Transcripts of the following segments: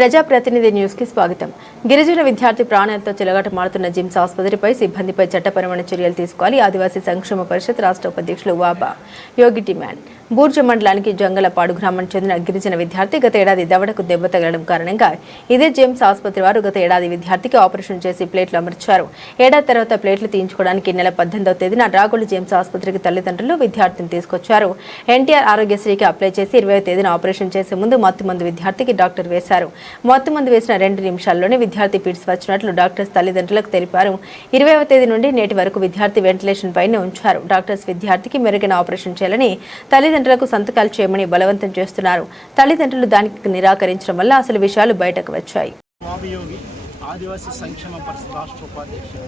ప్రజాప్రతినిధి న్యూస్ కి స్వాగతం. గిరిజన విద్యార్థి ప్రాణాలతో చెలగాటమాడుతున్న జిమ్స్ ఆసుపత్రిపై సిబ్బందిపై చట్టపరమైన చర్యలు తీసుకోవాలి. ఆదివాసీ సంక్షేమ పరిషత్ రాష్ట్ర ఉపాధ్యక్షులు వాబా యోగి డిమాండ్. బూర్జ మండలానికి జంగలపాడు గ్రామానికి చెందిన గిరిజన విద్యార్థి గత ఏడాది దవడకు దెబ్బ తగలడం కారణంగా ఇదే జిమ్స్ ఆసుపత్రి వారు గత ఏడాది విద్యార్థికి ఆపరేషన్ చేసి ప్లేట్లు అమర్చారు. ఏడాది తర్వాత ప్లేట్లు తీయించుకోవడానికి నెల 18వ తేదీన రాగోలు జిమ్స్ ఆసుపత్రికి తల్లిదండ్రులు విద్యార్థిని తీసుకొచ్చారు. ఎన్టీఆర్ ఆరోగ్యశ్రీకి అప్లై చేసి 20వ తేదీన ఆపరేషన్ చేసే ముందు మత్తుమందు విద్యార్థికి డాక్టర్ వేశారు. మత్తుమందు వేసిన 2 నిమిషాల్లోనే విద్యార్థి ఫిట్స్ వచ్చినట్లు డాక్టర్స్ తల్లిదండ్రులకు తెలిపారు. 20వ తేదీ నుండి నేటి వరకు విద్యార్థి వెంటిలేషన్ పైనే ఉంచారు. డాక్టర్స్ విద్యార్థికి మెరుగైన ఆపరేషన్ చేయాలని తల్లిదండ్రులకు సంతకాలు చేయమని బలవంతం చేస్తున్నారు. తల్లిదండ్రులు దానికి నిరాకరించడం వల్ల అసలు విషయాలు బయటకు వచ్చాయి. ఆదివాసీ సంక్షేమ పరిషత్ రాష్ట్ర ఉపాధ్యక్షుడు.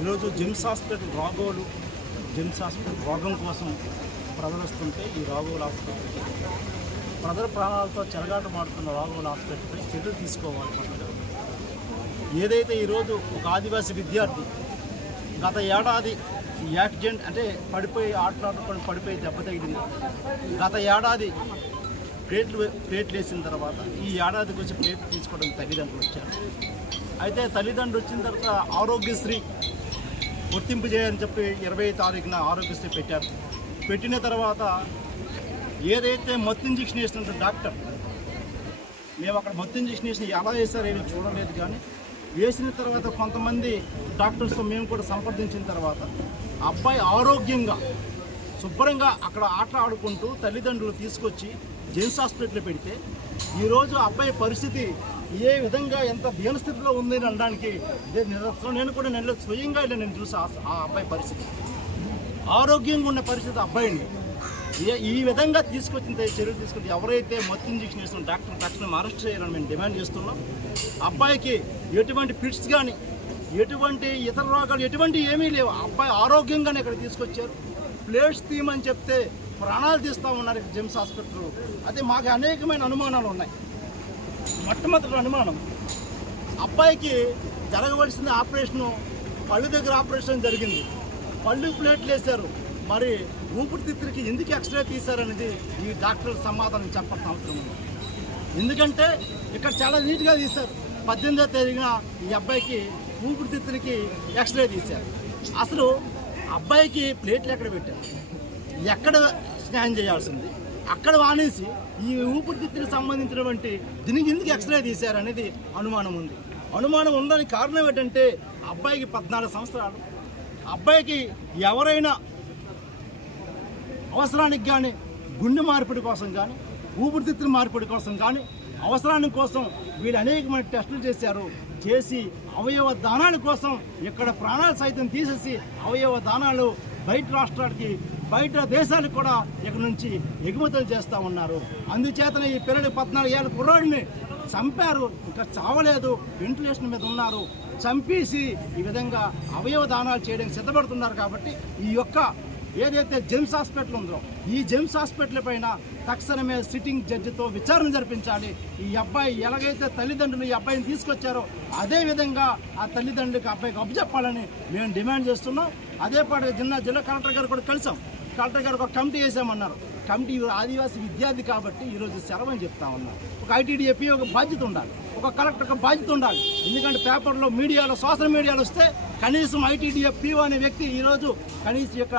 ఈరోజు gyms hospital Ragolu gyms hospital రోగం కోసం ప్రదర్శిస్తుంటే ఈ రాగోలు హాస్పిటల్ ప్రజల ప్రాణాలతో చెలగాటమాడుతున్న రాగోలు హాస్పిటల్పై చర్యలు తీసుకోవాలి. ఏదైతే ఈరోజు ఒక ఆదివాసీ విద్యార్థి గత ఏడాది యాక్సిడెంట్ అంటే ఆటలాడుకొని పడిపోయి దెబ్బ తగిలింది. గత ఏడాది ప్లేట్లు వేసిన తర్వాత ఈ ఏడాదికి వచ్చి ప్లేట్లు తీసుకోవడానికి తల్లిదండ్రులు వచ్చారు. అయితే తల్లిదండ్రులు వచ్చిన తర్వాత ఆరోగ్యశ్రీ వర్తింపు చేయని చెప్పి 20వ తారీఖున ఆరోగ్యశ్రీ పెట్టారు. పెట్టిన తర్వాత ఏదైతే మత్తు ఇంజక్షన్ వేసినట్టు డాక్టర్ మేము అక్కడ మత్తు ఇంజక్షన్ వేసిన ఎలా వేశారో ఏమీ చూడలేదు. కానీ వేసిన తర్వాత కొంతమంది డాక్టర్స్తో మేము కూడా సంప్రదించిన తర్వాత అబ్బాయి ఆరోగ్యంగా శుభ్రంగా అక్కడ ఆట ఆడుకుంటూ తల్లిదండ్రులు తీసుకొచ్చి జిమ్స్ హాస్పిటల్లో పెడితే ఈరోజు అబ్బాయి పరిస్థితి ఏ విధంగా ఎంత దీనస్థితిలో ఉంది అని అనడానికి నిదర్శనం. నేను కూడా స్వయంగా నేను చూసి ఆ అబ్బాయి పరిస్థితి ఆరోగ్యంగా ఉన్న పరిస్థితి అబ్బాయిని ఈ విధంగా తీసుకొచ్చిన చర్యలు తీసుకుంటే ఎవరైతే మత్తు ఇంజక్షన్ వేసిన డాక్టర్ తక్షణం అరెస్ట్ చేయాలని మేము డిమాండ్ చేస్తున్నాం. అబ్బాయికి ఎటువంటి ఫిట్స్ కానీ ఎటువంటి ఇతర రోగాలు ఎటువంటి ఏమీ లేవు. అబ్బాయి ఆరోగ్యంగానే ఇక్కడ తీసుకొచ్చారు. ప్లేట్స్ తీయమని చెప్తే ప్రాణాలు తీస్తూ ఉన్నారు జిమ్స్ హాస్పిటల్. అదే మాకు అనేకమైన అనుమానాలు ఉన్నాయి. మొట్టమొదటి అనుమానం, అబ్బాయికి జరగవలసిన ఆపరేషను పళ్ళు దగ్గర ఆపరేషన్ జరిగింది. పళ్ళు ప్లేట్లు వేశారు. మరి ఊపిరితిత్తులకి ఎందుకు ఎక్స్రే తీశారనేది ఈ డాక్టర్ సమాధానం చెప్పాల్సిన అవసరం ఉంది. ఎందుకంటే ఇక్కడ చాలా నీట్గా తీశారు. 18వ తేదీన ఈ అబ్బాయికి ఊపిరితిత్తులకి ఎక్స్రే తీశారు. అసలు అబ్బాయికి ప్లేట్లు ఎక్కడ పెట్టారు, ఎక్కడ స్కాన్ చేయాల్సింది అక్కడ వానేసి ఈ ఊపిరితిత్తులకు సంబంధించినటువంటి దీనికి ఎందుకు ఎక్స్రే తీశారు అనేది అనుమానం ఉంది. అనుమానం ఉండడానికి కారణం ఏంటంటే అబ్బాయికి 14 సంవత్సరాలు. అబ్బాయికి ఎవరైనా అవసరానికి కానీ గుండె మార్పిడి కోసం కానీ ఊపిరితిత్తుల మార్పిడి కోసం కానీ అవసరానికి కోసం వీళ్ళు అనేకమైన టెస్టులు చేసి అవయవ దానాల కోసం ఇక్కడ ప్రాణాలు సైతం తీసేసి అవయవ దానాలు బయట రాష్ట్రాలకి బయట దేశాలకు కూడా ఇక్కడ నుంచి ఎగుమతులు చేస్తూ ఉన్నారు. అందుచేతనే ఈ పిల్లలు 14 ఏళ్ళ కుర్రాడిని చంపారు. ఇంకా చావలేదు, వెంటిలేషన్ మీద ఉన్నారు. చంపేసి ఈ విధంగా అవయవ దానాలు చేయడానికి సిద్ధపడుతున్నారు. కాబట్టి ఈ యొక్క ఏదైతే జిమ్స్ హాస్పిటల్ ఉందో ఈ జిమ్స్ హాస్పిటల్ పైన తక్షణమే సిట్టింగ్ జడ్జితో విచారణ జరిపించాలి. ఈ అబ్బాయి ఎలాగైతే తల్లిదండ్రులు ఈ అబ్బాయిని తీసుకొచ్చారో అదేవిధంగా ఆ తల్లిదండ్రులకి అబ్బాయికి అప్పచెప్పాలని మేము డిమాండ్ చేస్తున్నాం. అదే పాటు జిల్లా కలెక్టర్ గారు కూడా కలిసాం. కలెక్టర్ గారు ఒక కమిటీ వేసామన్నారు. కమిటీ ఆదివాసీ విద్యార్థి కాబట్టి ఈరోజు సెలవు అని చెప్తా ఉన్నారు. ఒక ఐటీడీఏపీ ఒక బాధ్యత ఉండాలి, ఒక కలెక్టర్ ఒక బాధ్యత ఉండాలి. ఎందుకంటే పేపర్లో మీడియాలో సోషల్ మీడియాలో వస్తే కనీసం ఐటీడీఏపీ అనే వ్యక్తి ఈరోజు కనీసం యొక్క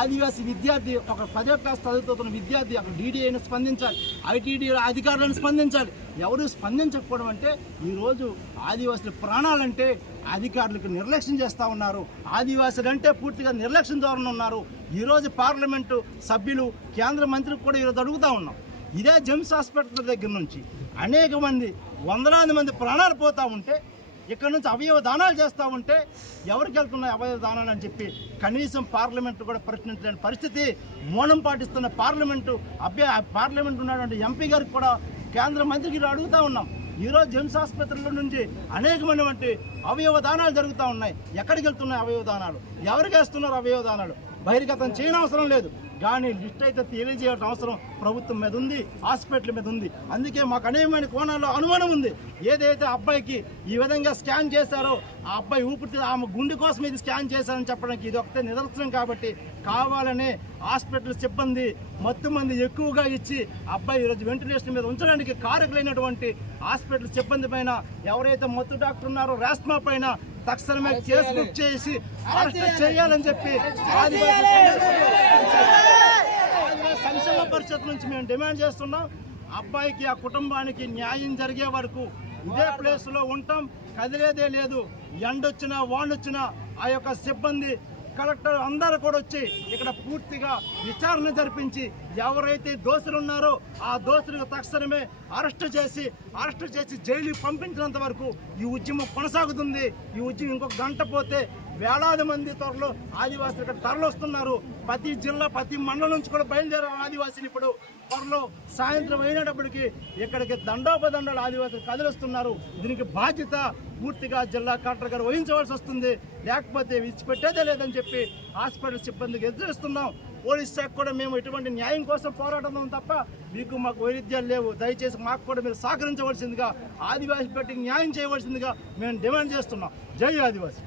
ఆదివాసీ విద్యార్థి ఒక 10వ క్లాస్ చదువుతున్న విద్యార్థి అక్కడ డీడీఐని స్పందించాలి, ఐటీడీ అధికారులను స్పందించాలి. ఎవరు స్పందించకపోవడం అంటే ఈరోజు ఆదివాసుల ప్రాణాలంటే అధికారులకు నిర్లక్ష్యం చేస్తూ ఉన్నారు. ఆదివాసులు అంటే పూర్తిగా నిర్లక్ష్యం ద్వారా ఉన్నారు. ఈరోజు పార్లమెంటు సభ్యులు కేంద్ర మంత్రికి కూడా ఈరోజు అడుగుతూ ఉన్నాం. ఇదే జిమ్స్ హాస్పిటల్ దగ్గర నుంచి అనేక మంది 100 మంది ప్రాణాలు పోతూ ఉంటే ఇక్కడ నుంచి అవయవ దానాలు చేస్తూ ఉంటే ఎవరికి వెళ్తున్నాయి అవయవ దానాలు అని చెప్పి కనీసం పార్లమెంటు కూడా ప్రశ్నించలేని పరిస్థితి మౌనం పాటిస్తున్న పార్లమెంట్ ఉన్నటువంటి ఎంపీ గారికి కూడా కేంద్ర మంత్రికి అడుగుతూ ఉన్నాం. ఈరోజు జిమ్స్ ఆసుపత్రుల నుంచి అనేకమైనటువంటి అవయవ దానాలు జరుగుతూ ఉన్నాయి. ఎక్కడికి వెళ్తున్నాయి అవయవ దానాలు, ఎవరికి వేస్తున్నారు అవయవ దానాలు? బహిర్గతం చేయనవసరం లేదు. కానీ లిస్ట్ అయితే తెలియజేయాల్సిన అవసరం ప్రభుత్వం మీద ఉంది, హాస్పిటల్ మీద ఉంది. అందుకే మాకు అనేకమైన కోణాల్లో అనుమానం ఉంది. ఏదైతే అబ్బాయికి ఈ విధంగా స్కాన్ చేశారో ఆ అబ్బాయి ఊపిరితిత్తుల ఆమె గుండె కోసం ఇది స్కాన్ చేశారని చెప్పడానికి ఇది ఒకటే నిదర్శనం. కాబట్టి కావాలనే హాస్పిటల్ సిబ్బంది మత్తు మంది ఎక్కువగా ఇచ్చి అబ్బాయి ఈరోజు వెంటిలేషన్ మీద ఉంచడానికి కారకులైనటువంటి హాస్పిటల్ సిబ్బంది పైన ఎవరైతే మత్తు డాక్టర్ ఉన్నారో రేస్మా పైన తక్షణమే కేసు బుక్ చేసి అరెస్ట్ చేయాలని చెప్పి ఆదివాసీ సంక్షేమ పరిషత్ నుంచి మేము డిమాండ్ చేస్తున్నాం. అబ్బాయికి ఆ కుటుంబానికి న్యాయం జరిగే వరకు ఇదే ప్లేస్లో ఉంటాం, కదిలేదే లేదు. ఎండొచ్చినా వానొచ్చినా ఆ యొక్క సిబ్బంది కలెక్టర్ అందరూ కూడా వచ్చి ఇక్కడ పూర్తిగా విచారణ జరిపించి ఎవరైతే దోషులు ఉన్నారో ఆ దోషులకు తక్షణమే అరెస్ట్ చేసి జైలుకి పంపించినంత వరకు ఈ ఉద్యమం కొనసాగుతుంది. ఈ ఉద్యమం ఇంకొక గంట పోతే వేలాది మంది త్వరలో ఆదివాసులు ఇక్కడ తరలిస్తున్నారు. ప్రతి జిల్లా ప్రతి మండలం నుంచి కూడా బయలుదేరారు ఆదివాసీలు. ఇప్పుడు త్వరలో సాయంత్రం అయినప్పటికీ ఇక్కడికి దండోపదండాలు ఆదివాసులు కదిలిస్తున్నారు. దీనికి బాధ్యత పూర్తిగా జిల్లా కలెక్టర్ గారు వహించవలసి వస్తుంది, లేకపోతే విడిచిపెట్టేదే లేదని చెప్పి హాస్పిటల్ సిబ్బందికి ఎదురుస్తున్నాం. పోలీస్ శాఖ కూడా మేము ఎటువంటి న్యాయం కోసం పోరాడుతున్నాం తప్ప మాకు వైరుధ్యాలు లేవు. దయచేసి మాకు కూడా మీరు సహకరించవలసిందిగా, ఆదివాసీ బిడ్డకి న్యాయం చేయవలసిందిగా మేము డిమాండ్ చేస్తున్నాం. జై ఆదివాసీ.